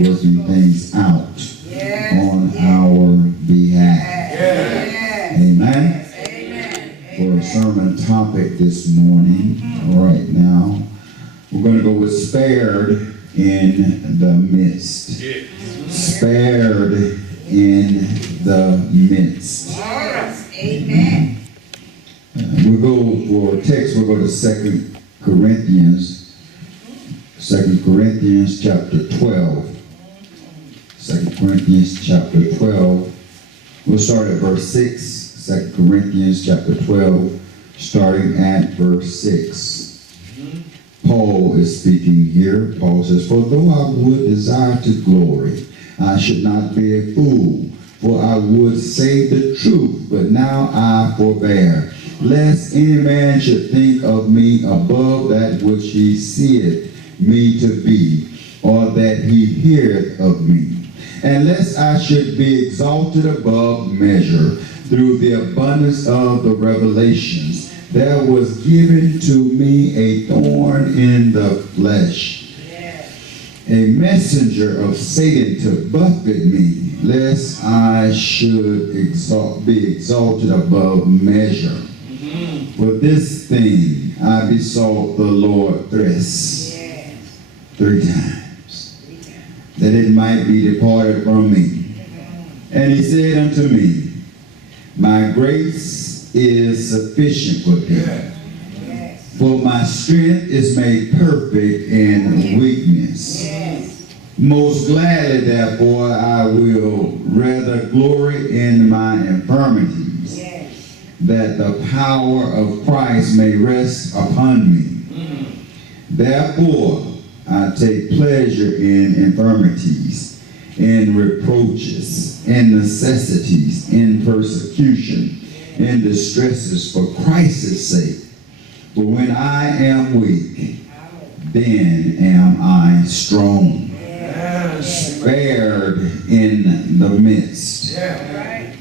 Working things out on our behalf. Amen. For a sermon topic this morning, right now, we're going to go with spared in the midst. Spared in the midst. Amen. We'll go for text, we'll go to 2 Corinthians. 2 Corinthians chapter 12. 2 Corinthians chapter 12. We'll start at verse 6. 2 Corinthians chapter 12, starting at verse 6. Paul is speaking here. Paul says, "For though I would desire to glory, I should not be a fool, for I would say the truth, but now I forbear, lest any man should think of me above that which he seeth me to be, or that he heareth of me. And lest I should be exalted above measure through the abundance of the revelations, there was given to me a thorn in the flesh, a messenger of Satan to buffet me, lest I should be exalted above measure. For this thing I besought the Lord three times, that it might be departed from me. And he said unto me, My grace is sufficient for thee, for my strength is made perfect in weakness. Most gladly, therefore, I will rather glory in my infirmities, that the power of Christ may rest upon me. Therefore, I take pleasure in infirmities, in reproaches, in necessities, in persecution, in distresses for Christ's sake. For when I am weak, then am I strong. Spared in the midst.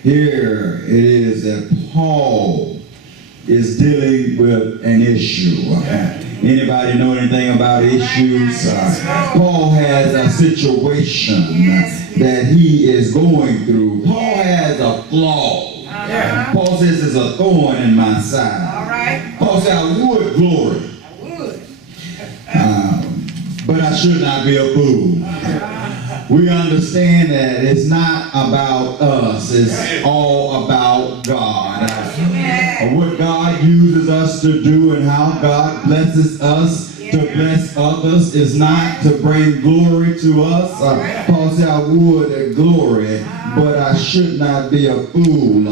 Here it is that Paul is dealing with an issue. Anybody know anything about issues? Paul has a situation that he is going through. Paul has a flaw. Paul says there's a thorn in my side. Paul said, I would glory. But I should not be a fool. We understand that it's not about us. It's all about God. What God uses us to do and how God blesses us to bless others is not to bring glory to us. Paul said, I would glory, but I should not be a fool.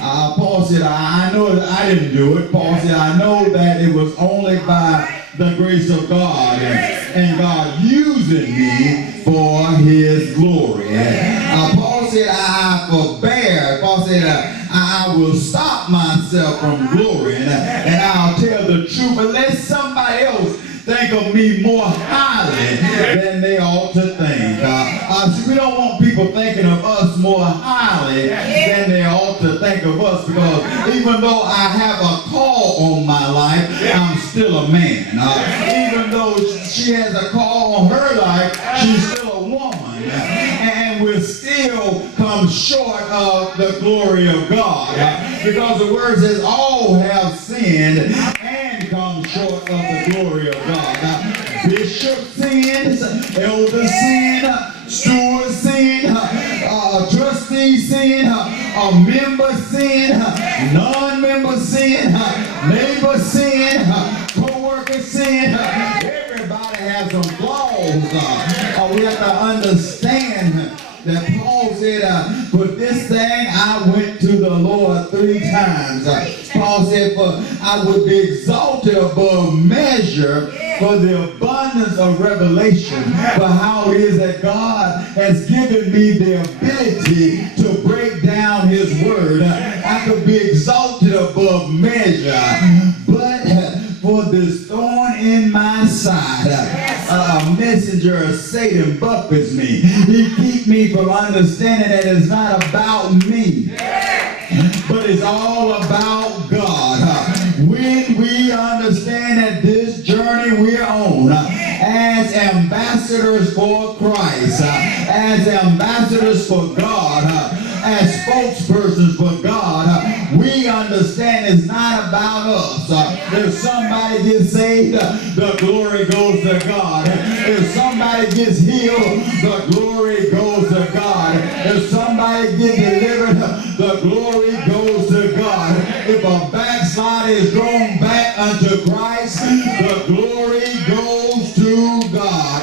Paul said, I know that I didn't do it. Paul said, I know that it was only by the grace of God and God using me for his glory. Paul said, I forbear. Paul said, I will stop myself from glorying and I'll tell the truth, but let somebody else think of me more highly than they ought to think. See, we don't want people thinking of us more highly than they ought to think of us, because even though I have a call on my life, I'm still a man. Even though she has a call on her life, she's still a woman. And we'll still come short of the glory of God. Because the word says all have sinned and come short of the glory of God. Bishop sins, elder sin, steward sin, trustee sin, a member sin, non-member sin, neighbor sin, co-worker sin. Everybody has some flaws. We have to understand that Paul said, for this thing I went to the Lord 3 times. Paul said, for I would be exalted above measure for the abundance of revelation, for how it is that God has given me the ability to break down his word. I could be exalted above measure, but for this thorn in my side, a messenger of Satan buffets me. He keeps me from understanding that it's not about me, but it's all about God. When we understand that this journey we're on as ambassadors for Christ, as ambassadors for God, as spokespersons for God, we understand it's not about us. If somebody gets saved, the glory goes to God. If somebody gets healed, the glory goes to God. If somebody gets delivered, the glory goes to God. If a backslider is drawn back unto Christ, the glory goes to God.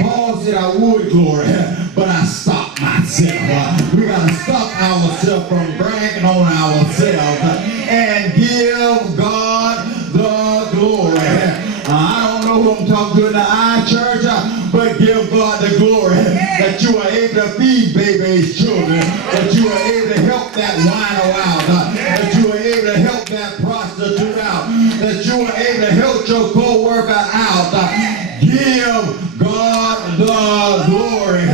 Paul said, I would glory, but I stopped myself. We got to stop ourselves from bragging on ourselves and give God the glory. I don't know who I'm talking to in the iChurch, but give God the glory that you are able to feed babies' children, that you are able to help that wino out, that you are able to help that prostitute out, that you are able to help your co-worker out. Give God the glory.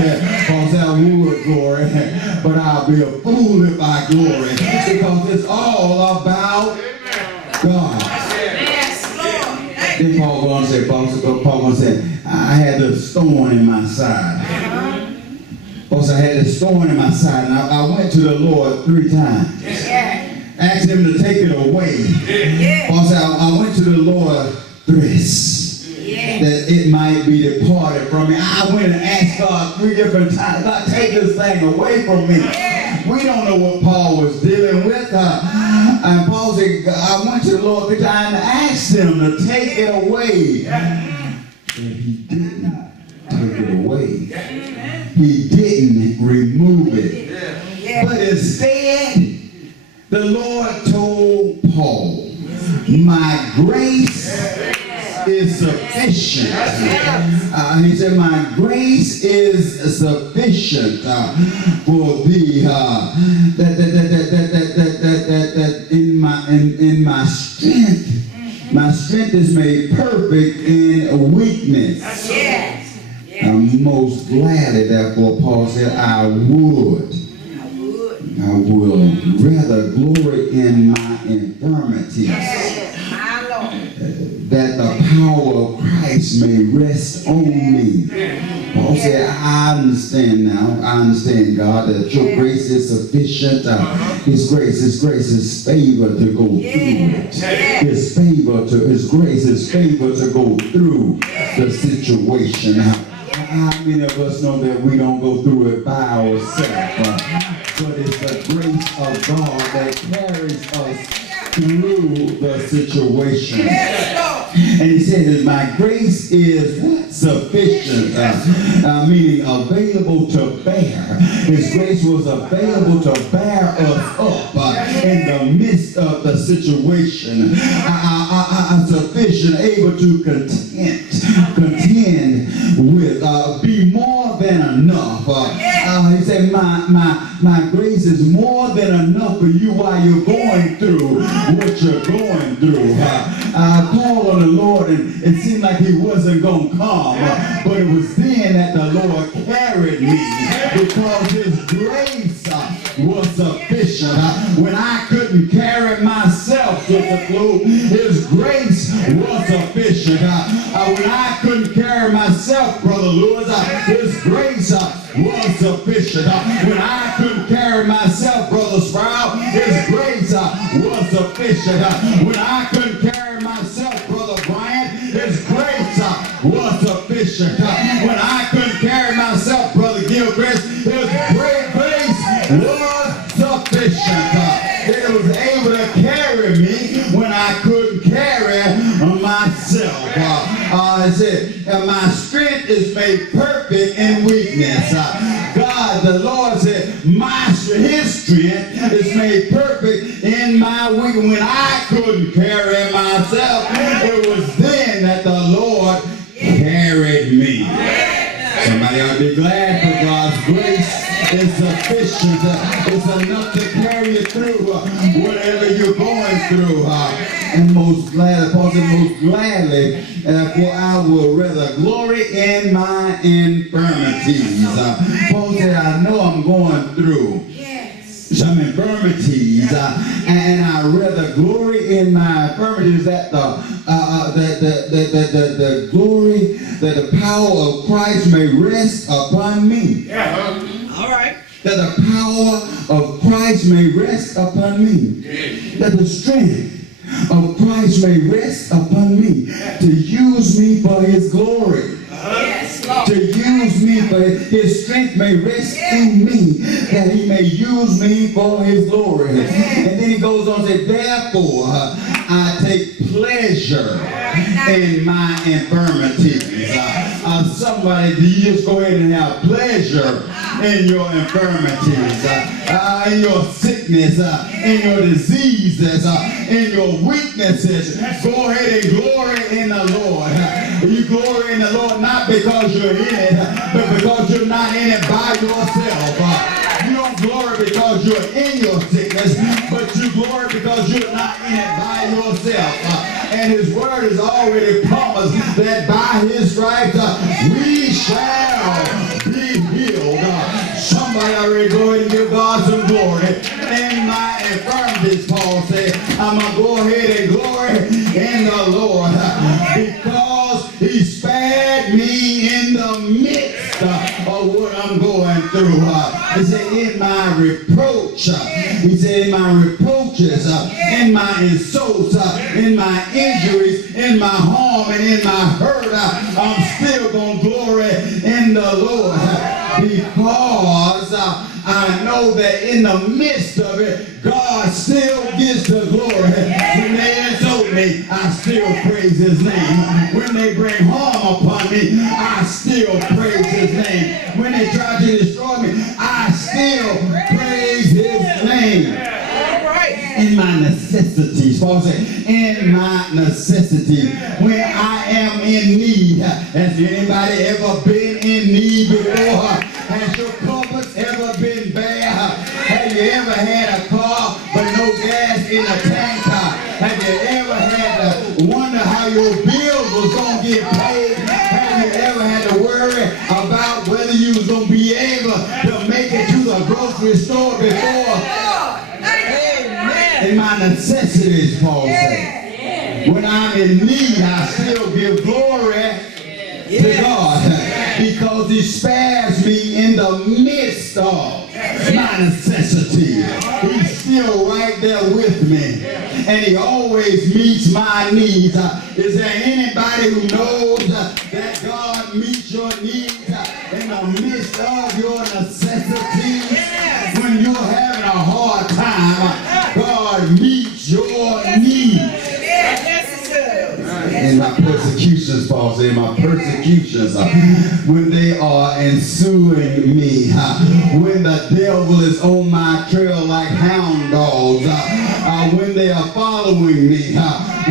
Paul said, I would glory, but I'll be a fool if I glory, because it's all about God. Then Paul going to say, Paul going to say, I had this thorn in my side. Paul said, I had this thorn in my side, and I went to the Lord 3 times. Asked him to take it away. Paul said, I went to the Lord thrice, that it might be departed from me. I went and asked God 3 different times, God, take this thing away from me. We don't know what Paul was dealing with. And Paul said, I went to the Lord 3 times and asked him to take it away. And he didn't take it away. He didn't remove it. But instead, the Lord told Paul, my grace is sufficient. He said, my grace is sufficient for thee. That in my strength is made perfect in weakness. Most gladly, therefore, Paul said, I will rather glory in my infirmities, that the power of Christ may rest on me. Paul said, I understand now. I understand, God, that your grace is sufficient. His grace is favor to go through it. His grace is favor to go through the situation. How many of us know that we don't go through it by ourselves? But it's the grace of God that carries us through the situation. And he says, my grace is sufficient, meaning available to bear. His grace was available to bear us up in the midst of the situation. Sufficient, able to contend with, be more than enough. He said, my grace is more than enough for you while you're going through what you're going through. I called on the Lord, and it seemed like he wasn't going to come, but it was then that the Lord carried me, because his grace was sufficient. When I couldn't carry myself to the floor, his grace was sufficient. When I couldn't carry myself, Brother Lewis, his grace was sufficient. When I couldn't carry myself, Brother Sproul, his grace was sufficient. When I couldn't carry myself, Brother Bryant, his grace was sufficient. When I couldn't carry myself, Brother Gilchrist, his great grace was sufficient. It was able to carry me when I couldn't carry myself. It said, my strength is made perfect in weakness. God, the Lord said, his strength is made perfect in my weakness. When I couldn't carry myself, it was then that the Lord carried me. Somebody ought to be glad for God's grace is sufficient. It's enough to carry you through whatever you're going through. And most gladly, Paul said, most gladly, for I will rather glory in my infirmities. Paul said, I know I'm going through some infirmities, and I rather glory in my infirmities, that the glory, that the power of Christ may rest upon me. All right. That the power of Christ may rest upon me. That the strength of Christ may rest upon me, to use me for his glory. Yes, Lord. To use me for his strength may rest in me, that he may use me for his glory. And then he goes on to say, therefore I take pleasure in my infirmities. Somebody, do you just go ahead and have pleasure in your infirmities, in your sickness, in your diseases, in your weaknesses? Go ahead and glory in the Lord. You glory in the Lord not because you're in it, but because you're not in it by yourself. You don't glory because you're in your sickness, but you glory because you're not in it by yourself. And his word is already promised that by his stripes we shall be healed. Somebody already go ahead and give God some glory. In my infirmities, Paul said, I'm going to go ahead and glory in the Lord, because he spared me in the midst of what I'm going through. He said, in my reproach, he said, in my reproaches, in my insults, in my injuries, in my harm, and in my hurt, I'm still going to glory in the Lord, because I know that in the midst of it, God still gets the glory. When they insult me, I still praise his name. When they bring harm upon me, I still praise his name. When they try to destroy me, I still praise his name. In my necessities, Paul said, in my necessity, when I am in need. Has anybody ever been in need before? Has your cupboards ever been bare? Have you ever had a car but no gas in a tank? Have you ever had to wonder how your bills was going to get paid? Have you ever had to worry about whether you was going to be able to make it to the grocery store before? In my necessities, Paul said. When I'm in need, I still give glory to God, because he spares me in the midst of my necessity. He's still right there with me, and he always meets my needs. Is there anybody who knows that God meets your needs in the midst of your necessities? When you're having a hard time, God meets your needs. In my persecutions, Paul said, in my persecutions, when they are ensuing me, when the devil is on my trail like hound dogs, when they are following me,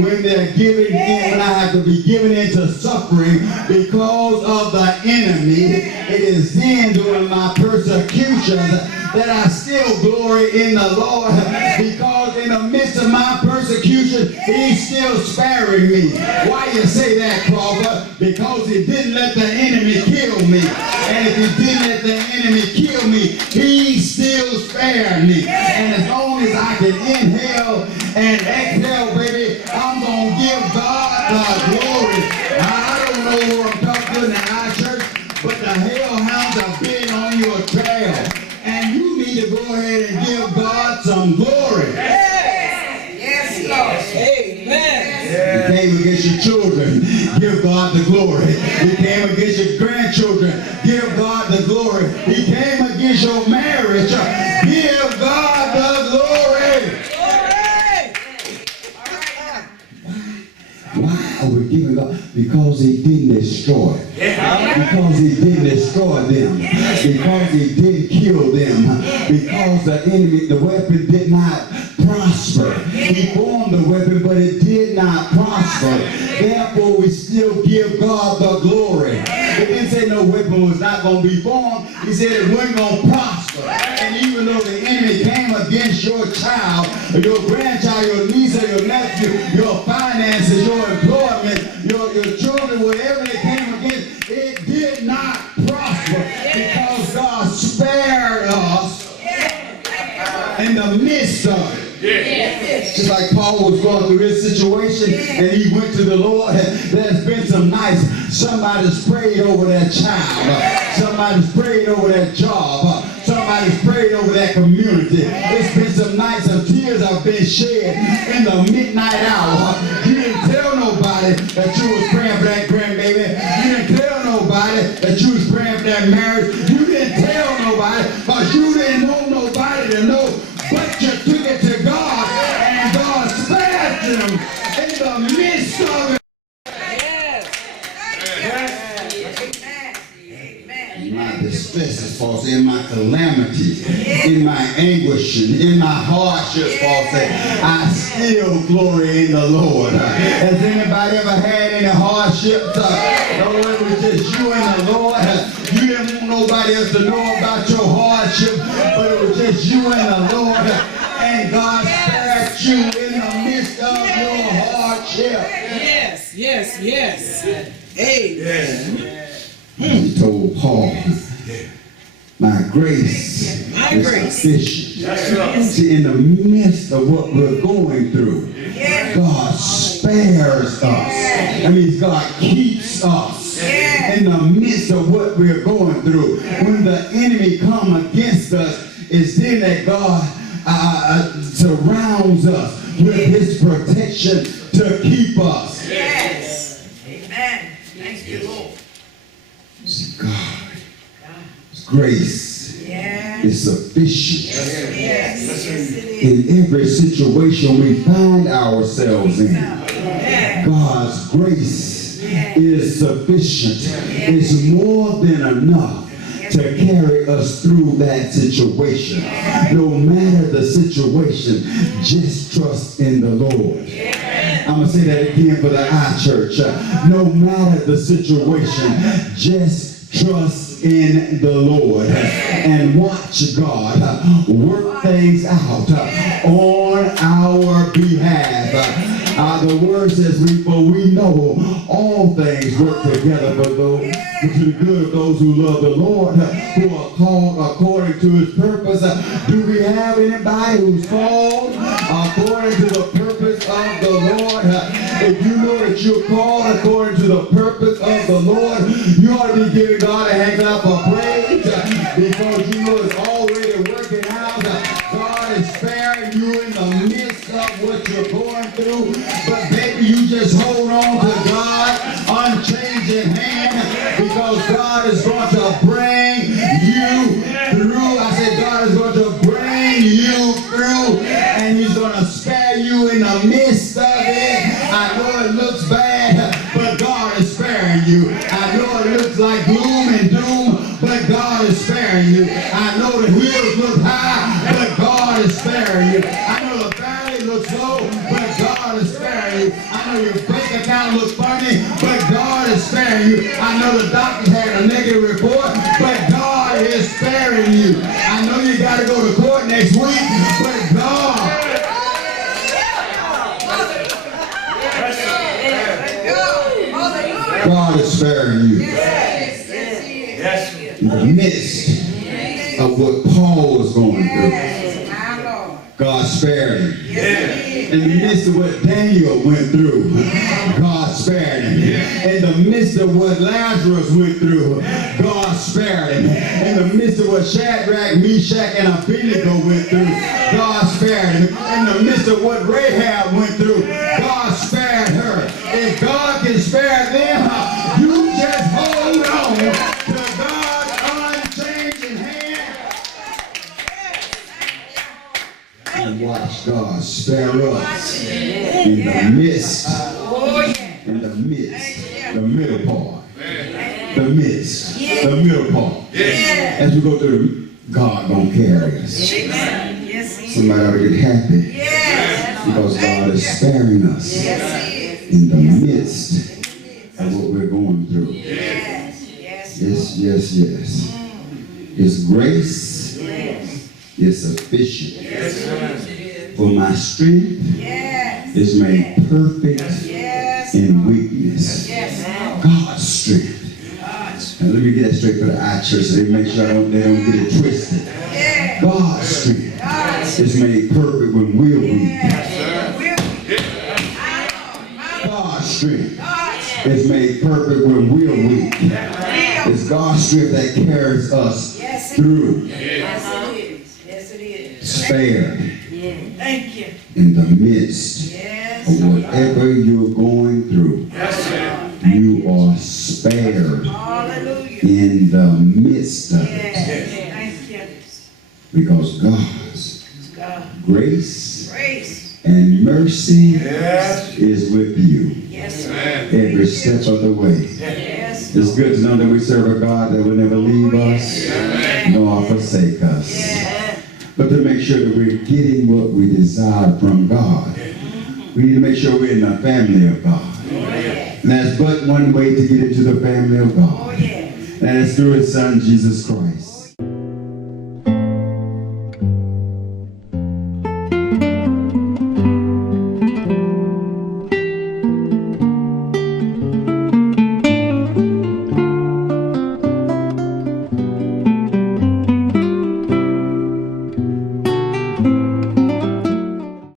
when they're giving in, when I have to be given into suffering because of the enemy, it is then during my persecutions that I still glory in the Lord, because in the midst of my persecution, he's still sparing me. Why you say that, Crawford? Because he didn't let the enemy kill me. And if he didn't let the enemy kill me, he still spared me. And as long as I can inhale and exhale, baby, I'm going to give God the glory. I don't know who I'm talking to in the high church, but the hellhounds have been on your trail. And you need to go ahead and give God some glory. Yes, Lord. Amen. You came against your children, give God the glory. You came against your grandchildren, give God the glory. He came against your marriage, give God the glory. Why are we giving God? Because he didn't destroy. Because he didn't destroy them. Because he didn't kill them. Because the enemy, the weapon did not prosper. He formed the weapon, but it did not prosper. Therefore, we still give God the glory. It didn't say no weapon was not going to be formed. He said it wasn't going to prosper. And even though the enemy came against your child, or your grandchild, your niece, or your nephew, your finances, your employment, your children, whatever they came against, it did not prosper because God spared us in the midst of it. Just like Paul was going through his situation and he went to the Lord. There's been some nights somebody's prayed over that child. Somebody's prayed over that job. Somebody's prayed over that community. It's been some nights of tears have been shed in the midnight hour. You didn't tell nobody that you was praying for that grandbaby. You didn't tell nobody that you was praying for that marriage. You didn't tell nobody because you didn't want nobody to know. But you took it to God, and God spared you in the midst of it. In my distresses, false, in my calamities, in my anguishing, in my hardships, false, I still glory in the Lord. Has anybody ever had any hardships? No, it was just you and the Lord. You didn't want nobody else to know about your hardship, but it was just you and the Lord. And God spared you in the midst of your hardship. Yes, yes, yes. Amen. He told Paul, my grace is sufficient. See, in the midst of what we're going through, God spares us. That means God keeps us in the midst of what we're going through. When the enemy come against us, it's then that God surrounds us with his protection to keep us. Yes. Amen. Thank you, Lord. See, God's grace is sufficient in every situation we find ourselves in. God's grace is sufficient. It's more than enough to carry us through that situation. No matter the situation, just trust in the Lord. I'm going to say that again for the I-Church. No matter the situation, just trust in the Lord and watch God work things out on our behalf. The word says, for we know all things work together for those to the good of those who love the Lord, who are called according to his purpose. Do we have anybody who's called according to the purpose of the Lord? If you know that you're called according to the purpose of the Lord, you ought to be giving God a hand clap of praise because you know it's already working out. God is sparing you in the midst of what you're going through. But baby, you just hold on to God's unchanging hand because God is going to bring you through. I said God is going to bring you through and he's going to spare you in the midst of it. I know it looks bad, but God is sparing you. I know it looks like gloom and doom, but God is sparing you. I know the hills look high, but God is sparing you. I know the valley looks low, but God is sparing you. I know your bank account looks funny, but God is sparing you. I know the doctors had a negative report, but God is sparing you. I know you got to go to court next week, but God. God is sparing you. In the midst of what Paul was going through, God spared him. In the midst of what Daniel went through, God spared him. In the midst of what Lazarus went through, God spared him. In the midst of what Shadrach, Meshach, and Abednego went through, God spared him. In the midst of what Rahab went through, God spared her. If God can spare them, you just hold on to God's unchanging hand and watch God spare us in the midst, the middle part, the midst, the middle part. As we go through, God gonna carry us. Somebody ought to get happy because God is sparing us in the midst of what we're going through. Yes, yes, yes. His grace is sufficient for my strength is made perfect in weakness. God's strength. Now let me get that straight for the I church so they make sure they don't get it twisted. God's strength is made perfect when we're weak. God's strength is made perfect when we're weak. It's God's strength that carries us through. Spared Thank you. in the midst of whatever you're going through. You are spared in the midst of it. Thank you. Because God's God. grace Grace. and mercy is with you Yes. every step of the way. Yes. It's good to know that we serve a God that will never leave us nor forsake us. But to make sure that we're getting what we desire from God, we need to make sure we're in the family of God. And there's but one way to get into the family of God. And it's through His Son, Jesus Christ.